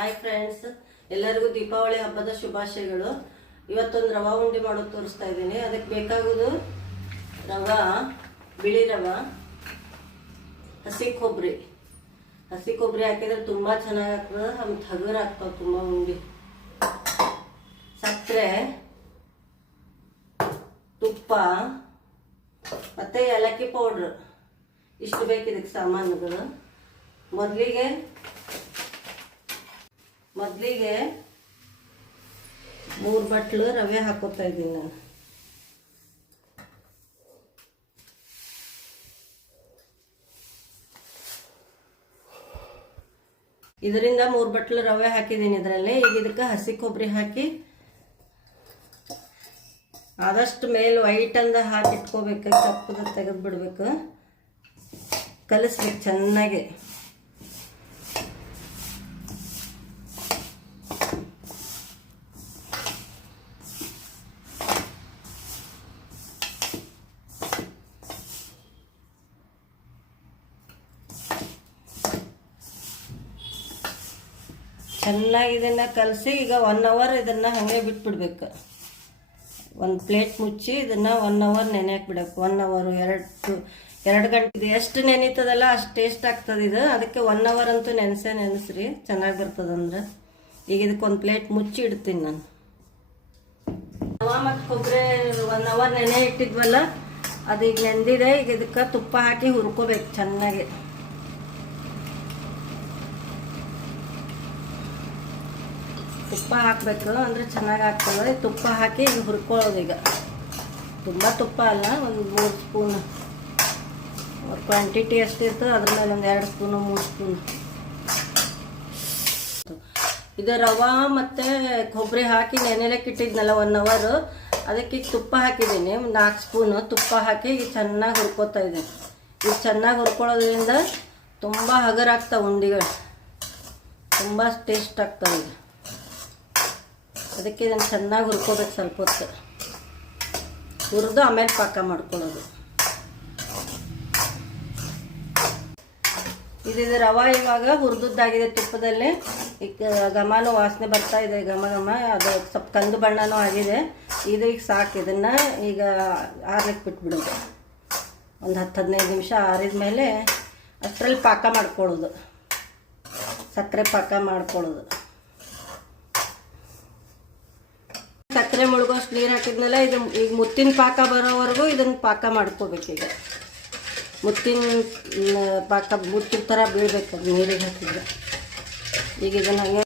Hi friends, ಎಲ್ಲರಿಗೂ ದೀಪಾವಳಿ ಹಬ್ಬದ ಶುಭಾಶಯಗಳು. ಇವತ್ತೊಂದು ರವಾ ಉಂಡೆ ಮಾಡೋದು ತೋರಿಸ್ತಾ ಇದ್ದೀನಿ. ಅದಕ್ಕೆ ಬೇಕಾಗೋದು ರವಾ, ಬಿಳಿ ರವಾ, ಹಸಿ ಕೊಬ್ಬರಿ ಹಾಕಿದ್ರೆ ತುಂಬ ಚೆನ್ನಾಗಾಗ್ತದೆ. ಮತ್ತು ಹಗುರ ಆಗ್ತಾವೆ ತುಂಬ ಉಂಡೆ. ಸಕ್ಕರೆ, ತುಪ್ಪ ಮತ್ತು ಏಲಕ್ಕಿ ಪೌಡ್ರ್. ಇಷ್ಟು ಬೇಕು ಇದಕ್ಕೆ ಸಾಮಾನುಗಳು. ಮೊದಲಿಗೆ 3 ಬಟ್ಲು ರವೆ ಹಾಕೋತಾ ಇದ್ದೀನಿ ನಾನು. ಇದರಿಂದ 3 ಬಟ್ಲು ರವೆ ಹಾಕಿದ್ದೀನಿ ಇದರಲ್ಲಿ. ಈಗ ಇದಕ್ಕೆ ಹಸಿ ಕೊಬ್ಬರಿ ಹಾಕಿ ಆದಷ್ಟು ಮೇಲೆ ವೈಟ್ ಅಂದ ಹಾಕಿ ಇಟ್ಕೋಬೇಕು. ಕಪ್ಪದ ತೆಗೆದು ಬಿಡ್ಬೇಕು. ಕಲಿಸ್ಬೇಕು ಚೆನ್ನಾಗಿ. ಚೆನ್ನಾಗಿ ಇದನ್ನು ಕಲಸಿ ಈಗ 1 ಅವರ್ ಇದನ್ನು ಹಾಗೆ ಬಿಟ್ಬಿಡ್ಬೇಕು. ಒಂದು ಪ್ಲೇಟ್ ಮುಚ್ಚಿ ಇದನ್ನು 1 ಅವರ್ ನೆನೆಯಕ್ಕೆ ಬಿಡಬೇಕು. 1 ಅವರು 2 ಗಂಟೆ. ಇದು ಎಷ್ಟು ನೆನೀತದಲ್ಲ ಅಷ್ಟು ಟೇಸ್ಟ್ ಆಗ್ತದೆ ಇದು. ಅದಕ್ಕೆ 1 ಅವರ್ ಅಂತೂ ನೆನೆಸ್ರಿ, ಚೆನ್ನಾಗಿ ಬರ್ತದಂದ್ರೆ. ಈಗ ಇದಕ್ಕೆ ಒಂದು ಪ್ಲೇಟ್ ಮುಚ್ಚಿ ಇಡ್ತೀನಿ ನಾನು. ರವಾ ಮತ್ತು ಕೊಬ್ಬರಿ 1 ಅವರ್ ನೆನೆ ಇಟ್ಟಿದ್ವಲ್ಲ, ಅದು ಈಗ ನೆಂದಿದೆ. ಈಗ ಇದಕ್ಕೆ ತುಪ್ಪ ಹಾಕಿ ಹುರ್ಕೋಬೇಕು ಚೆನ್ನಾಗಿ. ತುಪ್ಪ ಹಾಕಬೇಕು ಅಂದರೆ ಚೆನ್ನಾಗಿ ಆಗ್ತದೆ. ತುಪ್ಪ ಹಾಕಿ ಈಗ ಹುರ್ಕೊಳ್ಳೋದು. ಈಗ ತುಂಬ ತುಪ್ಪ ಅಲ್ಲ, ಒಂದು 3 ಸ್ಪೂನ್. ಕ್ವಾಂಟಿಟಿ ಎಷ್ಟಿರ್ತದೆ ಅದ್ರ ಮೇಲೆ ಒಂದು 2 ಸ್ಪೂನು 3 ಸ್ಪೂನ್. ಇದು ರವಾ ಮತ್ತು ಕೊಬ್ಬರಿ ಹಾಕಿ ನೆನೆಲಕ್ಕೆ ಇಟ್ಟಿದ್ನಲ್ಲ 1 ಅವರ್, ಅದಕ್ಕೆ ಈಗ ತುಪ್ಪ ಹಾಕಿದ್ದೀನಿ. 4 ಸ್ಪೂನು ತುಪ್ಪ ಹಾಕಿ ಈಗ ಚೆನ್ನಾಗಿ ಹುರ್ಕೋತಾ ಇದ್ದೀನಿ. ಈಗ ಚೆನ್ನಾಗಿ ಹುರ್ಕೊಳ್ಳೋದ್ರಿಂದ ತುಂಬ ಹಗರಾಗ್ತಾವೆ ಉಂಡೆಗಳು, ತುಂಬ ಟೇಸ್ಟ್ ಆಗ್ತವೆ. ಈಗ ಅದಕ್ಕೆ ಇದನ್ನು ಚೆನ್ನಾಗಿ ಹುರ್ಕೋಬೇಕು. ಸ್ವಲ್ಪ ಹೊತ್ತು ಹುರಿದು ಆಮೇಲೆ ಪಾಕ ಮಾಡ್ಕೊಳ್ಳೋದು. ಇದು ರವಾ ಇವಾಗ ಹುರಿದಾಗಿದೆ ತುಪ್ಪದಲ್ಲಿ. ಈಗ ಘಮನೂ ವಾಸನೆ ಬರ್ತಾ ಇದೆ, ಘಮ. ಅದು ಸ್ವಲ್ಪ ಕಂದು ಬಣ್ಣನೂ ಆಗಿದೆ. ಇದು ಈಗ ಸಾಕು. ಇದನ್ನು ಈಗ ಆರ್ಲಿಕ್ಕೆ ಬಿಟ್ಬಿಡೋದು. ಒಂದು 10-15 ನಿಮಿಷ ಆರಿದ ಮೇಲೆ ಅಷ್ಟರಲ್ಲಿ ಪಾಕ ಮಾಡ್ಕೊಳ್ಳೋದು. ಸಕ್ಕರೆ ಪಾಕ ಮಾಡ್ಕೊಳ್ಳೋದು. ಸಕ್ಕರೆ ಮುಳುಗೋಷ್ಟು ನೀರು ಹಾಕಿದ್ಮೇಲೆ ಇದು ಈಗ ಮುತ್ತಿನ ಪಾಕ ಬರೋವರೆಗೂ ಇದನ್ನು ಪಾಕ ಮಾಡ್ಕೋಬೇಕು. ಈಗ ಮುತ್ತಿನ ಪಾಕ ಮುತ್ತಿನ ಥರ ಬೀಳ್ಬೇಕು ಅದು ನೀರಿಗೆ ಹಾಕಿದ್ರೆ. ಈಗ ಇದನ್ನು ಹಂಗೆ